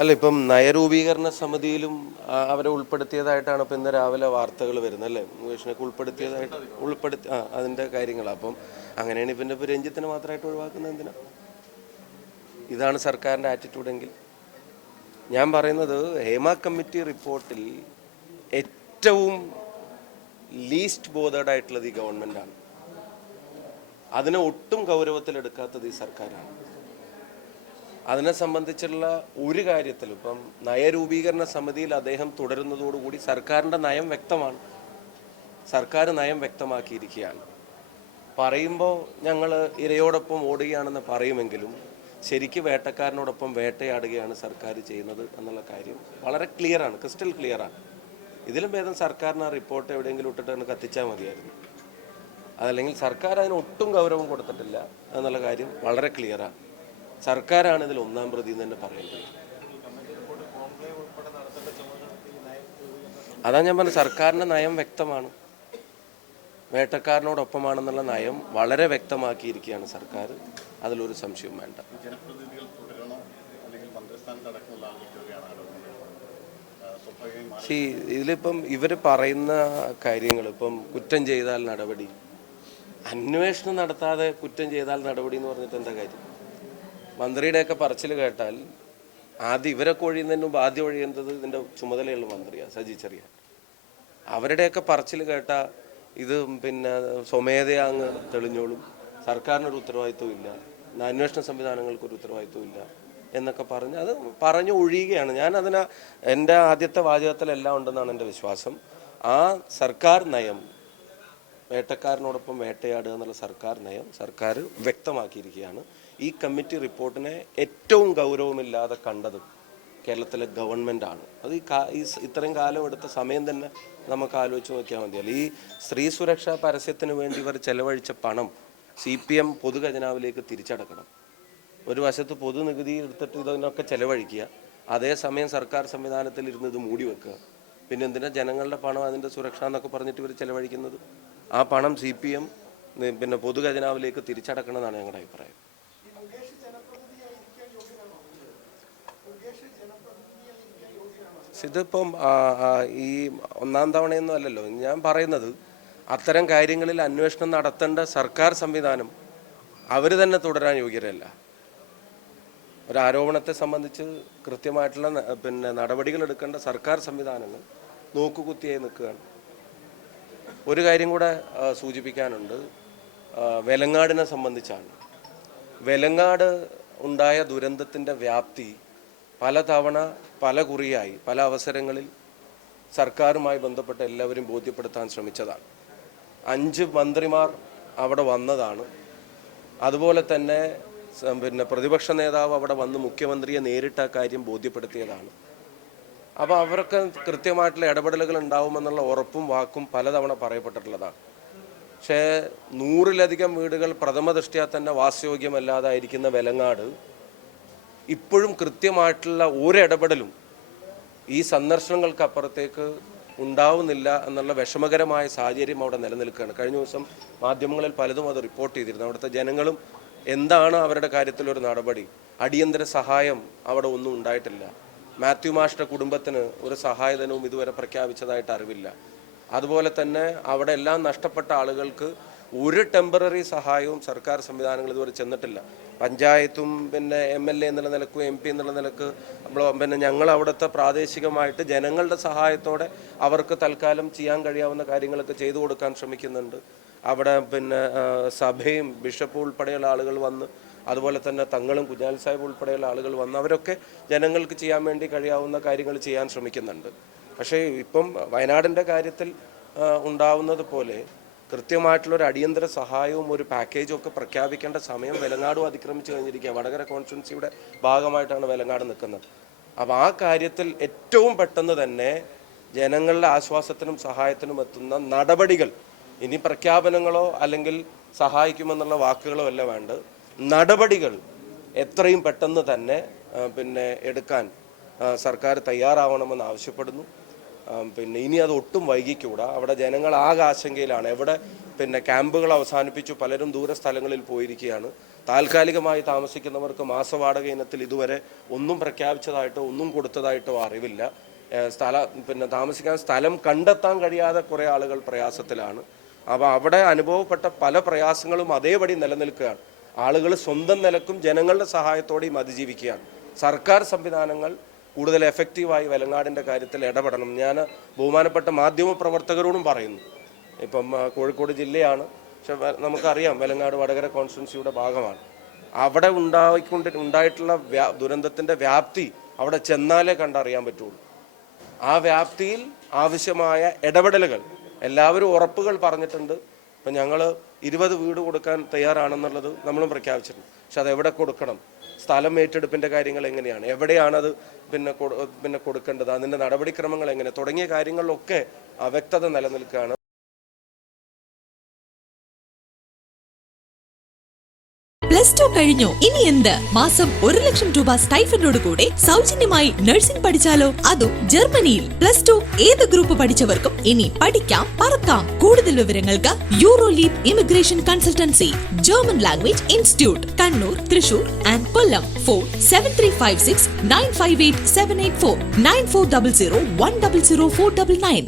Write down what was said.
അല്ല, ഇപ്പം നയരൂപീകരണ സമിതിയിലും അവരെ ഉൾപ്പെടുത്തിയതായിട്ടാണ് ഇപ്പം ഇന്ന് രാവിലെ വാർത്തകൾ വരുന്നത് അല്ലേ? മുകേഷിനൊക്കെ ഉൾപ്പെടുത്തി അതിൻ്റെ കാര്യങ്ങളാണ്. അപ്പം അങ്ങനെയാണ് ഇപ്പം ഇപ്പോൾ രഞ്ജിത്തിനെ മാത്രമായിട്ട് ഒഴിവാക്കുന്നത് എന്തിനാ? ഇതാണ് സർക്കാരിൻ്റെ ആറ്റിറ്റ്യൂഡെങ്കിൽ ഞാൻ പറയുന്നത് ഹേമ കമ്മിറ്റി റിപ്പോർട്ടിൽ ഏറ്റവും ലീസ്റ്റ് ബോധേഡ് ആയിട്ടുള്ളത് ഈ ഗവൺമെൻറ്റാണ്. അതിനെ ഒട്ടും ഗൗരവത്തിലെടുക്കാത്തത് ഈ സർക്കാരാണ്. അതിനെ സംബന്ധിച്ചുള്ള ഒരു കാര്യത്തിലും ഇപ്പം നയരൂപീകരണ സമിതിയിൽ അദ്ദേഹം തുടരുന്നതോടുകൂടി സർക്കാരിൻ്റെ നയം വ്യക്തമാണ്. സർക്കാർ നയം വ്യക്തമാക്കിയിരിക്കുകയാണ്. പറയുമ്പോൾ ഞങ്ങൾ ഇരയോടൊപ്പം ഓടുകയാണെന്ന് പറയുമെങ്കിലും ശരിക്കും വേട്ടക്കാരനോടൊപ്പം വേട്ടയാടുകയാണ് സർക്കാർ ചെയ്യുന്നത് എന്നുള്ള കാര്യം വളരെ ക്ലിയറാണ്, ക്രിസ്റ്റൽ ക്ലിയറാണ്. ഇതിലും ഭേദം സർക്കാരിന് ആ റിപ്പോർട്ട് എവിടെയെങ്കിലും ഇട്ടിട്ട് കത്തിച്ചാൽ മതിയായിരുന്നു. അതല്ലെങ്കിൽ സർക്കാർ അതിന് ഒട്ടും ഗൗരവം കൊടുത്തിട്ടില്ല എന്നുള്ള കാര്യം വളരെ ക്ലിയറാണ്. സർക്കാരാണ് ഇതിൽ ഒന്നാം പ്രതി എന്ന് തന്നെ പറയേണ്ടത്. അതാ ഞാൻ പറഞ്ഞത്, സർക്കാരിൻ്റെ നയം വ്യക്തമാണ്. വേട്ടക്കാരനോടൊപ്പമാണെന്നുള്ള നയം വളരെ വ്യക്തമാക്കിയിരിക്കുകയാണ് സർക്കാർ. അതിലൊരു സംശയവും വേണ്ട. ഇതിലിപ്പം ഇവർ പറയുന്ന കാര്യങ്ങൾ, ഇപ്പം കുറ്റം ചെയ്താൽ നടപടി, അന്വേഷണം നടത്താതെ കുറ്റം ചെയ്താൽ നടപടി എന്ന് പറഞ്ഞിട്ട് എന്താ കാര്യം? മന്ത്രിയുടെയൊക്കെ പറച്ചിൽ കേട്ടാൽ ആദ്യം ഇവരൊക്കെ ഒഴിയുന്നതിന് മുമ്പ് ആദ്യം ഒഴിയുന്നത് ഇതിൻ്റെ ചുമതലയുള്ള മന്ത്രിയാണ്, സജി ചെറിയാൻ. അവരുടെയൊക്കെ പറച്ചിൽ കേട്ടാൽ ഇത് പിന്നെ സ്വമേധയാ അങ്ങ് തെളിഞ്ഞോളും, സർക്കാരിനൊരു ഉത്തരവാദിത്വം ഇല്ല, അന്വേഷണ സംവിധാനങ്ങൾക്കൊരു ഉത്തരവാദിത്വം ഇല്ല എന്നൊക്കെ പറഞ്ഞ് അത് പറഞ്ഞു ഒഴിയുകയാണ്. ഞാൻ എൻ്റെ ആദ്യത്തെ വാചകത്തിലെല്ലാം ഉണ്ടെന്നാണ് എൻ്റെ വിശ്വാസം. ആ സർക്കാർ നയം, വേട്ടക്കാരനോടൊപ്പം വേട്ടയാടുക എന്നുള്ള സർക്കാർ നയം സർക്കാർ വ്യക്തമാക്കിയിരിക്കുകയാണ്. ഈ കമ്മിറ്റി റിപ്പോർട്ടിനെ ഏറ്റവും ഗൗരവമില്ലാതെ കണ്ടത് കേരളത്തിലെ ഗവൺമെൻറ്റാണ്. അത് ഇത്രയും കാലം എടുത്ത സമയം തന്നെ നമുക്ക് ആലോചിച്ച് നോക്കിയാൽ മതിയല്ലോ. ഈ സ്ത്രീ സുരക്ഷാ പരസ്യത്തിന് വേണ്ടി ഇവർ ചെലവഴിച്ച പണം CPM പൊതുഖജനാവിലേക്ക് തിരിച്ചടക്കണം. ഒരു വശത്ത് പൊതുനികുതി എടുത്തിട്ട് ഇതിനൊക്കെ ചെലവഴിക്കുക, അതേസമയം സർക്കാർ സംവിധാനത്തിൽ ഇരുന്ന് ഇത് മൂടി വെക്കുക. പിന്നെ എന്തിനാ ജനങ്ങളുടെ പണം അതിൻ്റെ സുരക്ഷ എന്നൊക്കെ പറഞ്ഞിട്ട് ഇവർ ചെലവഴിക്കുന്നത്? ആ പണം CPM പിന്നെ പൊതുഖജനാവിലേക്ക് തിരിച്ചടക്കണം എന്നാണ് ഞങ്ങളുടെ അഭിപ്രായം. ഇതിപ്പം ഈ ഒന്നാം തവണയൊന്നും അല്ലല്ലോ. ഞാൻ പറയുന്നത് അത്തരം കാര്യങ്ങളിൽ അന്വേഷണം നടത്തേണ്ട സർക്കാർ സംവിധാനം അവർ തന്നെ തുടരാൻ യോഗ്യരല്ല. ഒരാരോപണത്തെ സംബന്ധിച്ച് കൃത്യമായിട്ടുള്ള പിന്നെ നടപടികൾ എടുക്കേണ്ട സർക്കാർ സംവിധാനങ്ങൾ നോക്കുകുത്തിയായി നിൽക്കുകയാണ്. ഒരു കാര്യം കൂടെ സൂചിപ്പിക്കാനുണ്ട്. വെലങ്ങാടിനെ സംബന്ധിച്ചാണ്. വെലങ്ങാട് ഉണ്ടായ ദുരന്തത്തിൻ്റെ വ്യാപ്തി പലതവണ പല കുറിയായി പല അവസരങ്ങളിൽ സർക്കാരുമായി ബന്ധപ്പെട്ട എല്ലാവരും ബോധ്യപ്പെടുത്താൻ ശ്രമിച്ചതാണ്. 5 മന്ത്രിമാർ അവിടെ വന്നതാണ്. അതുപോലെ തന്നെ പിന്നെ പ്രതിപക്ഷ നേതാവ് അവിടെ വന്ന് മുഖ്യമന്ത്രിയെ നേരിട്ട് ആ കാര്യം ബോധ്യപ്പെടുത്തിയതാണ്. അപ്പോൾ അവർക്ക് കൃത്യമായിട്ടുള്ള ഇടപെടലുകൾ ഉണ്ടാവുമെന്നുള്ള ഉറപ്പും വാക്കും പലതവണ പറയപ്പെട്ടിട്ടുള്ളതാണ്. പക്ഷേ 100-ലധികം വീടുകൾ പ്രഥമ ദൃഷ്ട്യാ തന്നെ വാസയോഗ്യമല്ലാതായിരിക്കുന്ന വെലങ്ങാട് ഇപ്പോഴും കൃത്യമായിട്ടുള്ള ഒരിടപെടലും ഈ സന്ദർശനങ്ങൾക്കപ്പുറത്തേക്ക് ഉണ്ടാവുന്നില്ല എന്നുള്ള വിഷമകരമായ സാഹചര്യം അവിടെ നിലനിൽക്കുകയാണ്. കഴിഞ്ഞ ദിവസം മാധ്യമങ്ങളിൽ പലതും അത് റിപ്പോർട്ട് ചെയ്തിരുന്നു. അവിടുത്തെ ജനങ്ങളും എന്താണ് അവരുടെ കാര്യത്തിലൊരു നടപടി? അടിയന്തര സഹായം അവിടെ ഒന്നും ഉണ്ടായിട്ടില്ല. മാത്യു മാഷിൻ്റെ കുടുംബത്തിന് ഒരു സഹായധനവും ഇതുവരെ പ്രഖ്യാപിച്ചതായിട്ട് അറിവില്ല. അതുപോലെ തന്നെ അവിടെ എല്ലാം നഷ്ടപ്പെട്ട ആളുകൾക്ക് ഒരു ടെമ്പററി സഹായവും സർക്കാർ സംവിധാനങ്ങൾ ഇതുവരെ ചെന്നിട്ടില്ല. പഞ്ചായത്തും പിന്നെ MLA എന്നുള്ള നിലക്കും MP എന്നുള്ള നിലക്ക് പിന്നെ ഞങ്ങൾ അവിടുത്തെ പ്രാദേശികമായിട്ട് ജനങ്ങളുടെ സഹായത്തോടെ അവർക്ക് തൽക്കാലം ചെയ്യാൻ കഴിയാവുന്ന കാര്യങ്ങളൊക്കെ ചെയ്തു കൊടുക്കാൻ ശ്രമിക്കുന്നുണ്ട്. അവിടെ പിന്നെ സഭയും ബിഷപ്പ് ഉൾപ്പെടെയുള്ള ആളുകൾ വന്ന്, അതുപോലെ തന്നെ തങ്ങളും കുഞ്ഞാലി സാഹിബ് ഉൾപ്പെടെയുള്ള ആളുകൾ വന്ന് അവരൊക്കെ ജനങ്ങൾക്ക് ചെയ്യാൻ വേണ്ടി കഴിയാവുന്ന കാര്യങ്ങൾ ചെയ്യാൻ ശ്രമിക്കുന്നുണ്ട്. പക്ഷേ ഇപ്പം വയനാടിൻ്റെ കാര്യത്തിൽ ഉണ്ടാവുന്നത് പോലെ കൃത്യമായിട്ടുള്ളൊരു അടിയന്തര സഹായവും ഒരു പാക്കേജും ഒക്കെ പ്രഖ്യാപിക്കേണ്ട സമയം വെലങ്ങാടും അതിക്രമിച്ചു കഴിഞ്ഞിരിക്കുക. വടകര കോൺസ്റ്റിറ്റ്യുവൻസിയുടെ ഭാഗമായിട്ടാണ് വെലങ്ങാട് നിൽക്കുന്നത്. അപ്പോൾ ആ കാര്യത്തിൽ ഏറ്റവും പെട്ടെന്ന് തന്നെ ജനങ്ങളുടെ ആശ്വാസത്തിനും സഹായത്തിനും എത്തുന്ന നടപടികൾ, ഇനി പ്രഖ്യാപനങ്ങളോ അല്ലെങ്കിൽ സഹായിക്കുമെന്നുള്ള വാക്കുകളോ അല്ല വേണ്ട, നടപടികൾ എത്രയും പെട്ടെന്ന് തന്നെ പിന്നെ എടുക്കാൻ സർക്കാർ തയ്യാറാവണമെന്ന് ആവശ്യപ്പെടുന്നു. പിന്നെ ഇനി അത് ഒട്ടും വൈകിക്കൂടാ. അവിടെ ജനങ്ങൾ ആകെ ആശങ്കയിലാണ്. എവിടെ പിന്നെ ക്യാമ്പുകൾ അവസാനിപ്പിച്ചു, പലരും ദൂര സ്ഥലങ്ങളിൽ പോയിരിക്കുകയാണ്. താൽക്കാലികമായി താമസിക്കുന്നവർക്ക് മാസവാടക ഇനത്തിൽ ഇതുവരെ ഒന്നും പ്രഖ്യാപിച്ചതായിട്ടോ ഒന്നും കൊടുത്തതായിട്ടോ അറിവില്ല. താമസിക്കാൻ സ്ഥലം കണ്ടെത്താൻ കഴിയാതെ കുറേ ആളുകൾ പ്രയാസത്തിലാണ്. അപ്പോൾ അവിടെ അനുഭവപ്പെട്ട പല പ്രയാസങ്ങളും അതേപടി നിലനിൽക്കുകയാണ്. ആളുകൾ സ്വന്തം നിലക്കും ജനങ്ങളുടെ സഹായത്തോടെയും അതിജീവിക്കുകയാണ്. സർക്കാർ സംവിധാനങ്ങൾ കൂടുതൽ എഫക്റ്റീവായി വെലങ്ങാടിൻ്റെ കാര്യത്തിൽ ഇടപെടണം. ഞാൻ ബഹുമാനപ്പെട്ട മാധ്യമ പ്രവർത്തകരോടും പറയുന്നു. ഇപ്പം കോഴിക്കോട് ജില്ലയാണ്, പക്ഷെ നമുക്കറിയാം വെലങ്ങാട് വടകര കോൺസ്റ്റിറ്റ്യുൻസിയുടെ ഭാഗമാണ്. അവിടെ ഉണ്ടായിട്ടുള്ള ദുരന്തത്തിൻ്റെ വ്യാപ്തി അവിടെ ചെന്നാലേ കണ്ടറിയാൻ പറ്റുള്ളൂ. ആ വ്യാപ്തിയിൽ ആവശ്യമായ ഇടപെടലുകൾ എല്ലാവരും ഉറപ്പുകൾ പറഞ്ഞിട്ടുണ്ട്. ഇപ്പം ഞങ്ങൾ 20 വീട് കൊടുക്കാൻ തയ്യാറാണെന്നുള്ളത് നമ്മളും പ്രഖ്യാപിച്ചിട്ടുണ്ട്. പക്ഷെ അതെവിടെ കൊടുക്കണം, സ്ഥലം ഏറ്റെടുപ്പിൻ്റെ കാര്യങ്ങൾ എങ്ങനെയാണ്, എവിടെയാണത് കൊടുക്കേണ്ടത്, അതിൻ്റെ നടപടിക്രമങ്ങൾ എങ്ങനെ തുടങ്ങിയ കാര്യങ്ങളിലൊക്കെ അവ്യക്തത നിലനിൽക്കുകയാണ്. +2 കഴിഞ്ഞു, ഇനി എന്ത്? മാസം 1 ലക്ഷം രൂപ സ്റ്റൈഫൻഡോട് കൂടെ സൗജന്യമായി നഴ്സിംഗ് പഠിച്ചാലോ, അതും ജർമ്മനിയിൽ. +2 ഏത് ഗ്രൂപ്പ് പഠിച്ചവർക്കും ഇനി പഠിക്കാം, പറക്കാം. കൂടുതൽ വിവരങ്ങൾക്ക് യൂറോലീപ് immigration consultancy, German language institute, Kannur, Thrissur and Kollam. Phone 7356 958 784 9400 100 499.